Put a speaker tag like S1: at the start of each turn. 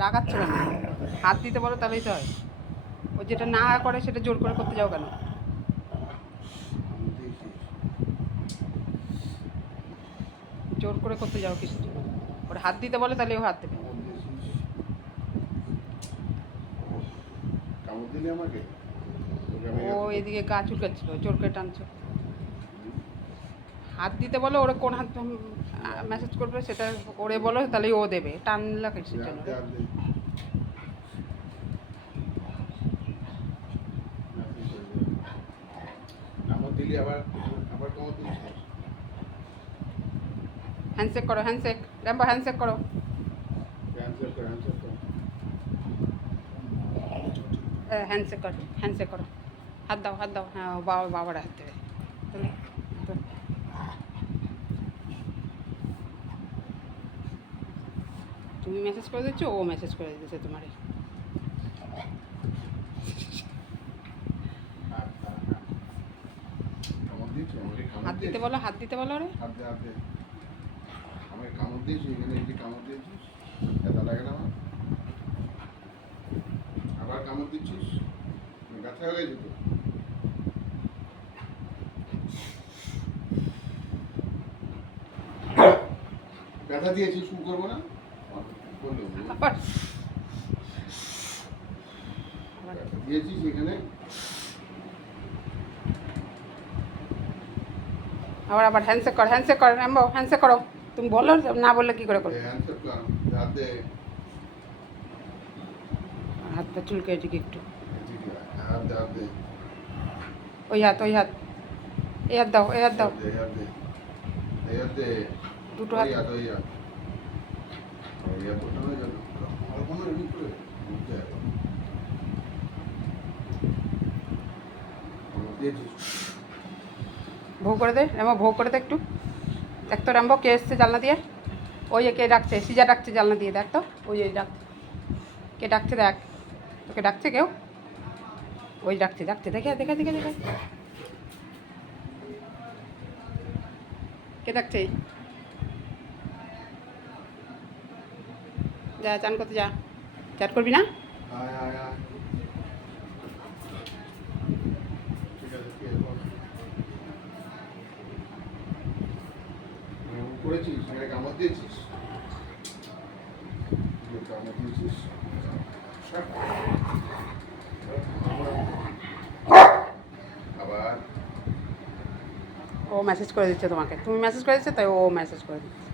S1: রাগাচ্ছ কেন হাত দিতে বলো তাহলেই তো হয়। ও যেটা না করে সেটা জোর করে করতে যাও কেন? জোর করে করতে যাও কিছু ওর হাত দিতে বলে তাহলে ও হাত দেবে।
S2: আমাকে?
S1: ও এদিকে গা চুলকাচ্ছিল জোর করে টানছো হাত দিতে বলো ওরা কোন হাত মেসেজ করবে সেটা ওরে বলো তাহলেই ও দেবে।
S2: আবার কামড় দিলি
S1: হ্যান্ডশেক করো হ্যান্ডশেক র্যাম্বো হ্যান্ডশেক করো। হ্যান্ডশেক করো হ্যান্ডশেক করো। হাত দাও হাত দাও। হ্যাঁ বাবা বাবার হাত দেবে। তুমি তো তুমি মেসেজ করে দিচ্ছ ও মেসেজ করে দিচ্ছে তোমারে।
S2: হাত,
S1: দিতে? বলো হাত দিতে বলো রে
S2: আমাকে কামড় দিয়েছি এখানে যে কামড় দিয়েছিস ব্যথা লাগে না আবার কামড় দিচ্ছিস? ব্যথা হয়ে গেছে তো? ব্যথা দিয়েছিস শু করব না? বলল
S1: আবার। আবার আবার হ্যান্ডশেক করো হ্যান্ডশেক করো র্যাম্বো হ্যান্ডশেক করো। তুমি বলো না বললে কী করে করো হাতটা চুলকে এদিকে একটু।
S2: দে
S1: ওই হাত ওই হাত। এই হাত দাও এই হাত দাও।
S2: দে দে এই হাত দে।
S1: দুটো হাত। ভোগ করে দে র্যাম্বো ভোগ করে দে একটু। দেখ তো র্যাম্বো কে এসছে জানলা দিয়ে? ওই কে ডাকছে, সিজা ডাকছে জানলা দিয়ে, দেখ তো। ওই ওই ডাকছে কে ডাকছে দেখ। তোকে ডাকছে কেউ? ওই ডাকছে ডাকছে, দেখে দেখে দেখে দেখে। কে ডাকছে? যা চান করতে যা। চাট করবি না?
S2: করেছিস? কামড় দিয়েছিস? কামড় দিয়েছিস?
S1: ও মেসেজ করে দিচ্ছে তোমাকে। তুমি মেসেজ করে দিচ্ছে তাই ও মেসেজ করে দিচ্ছে।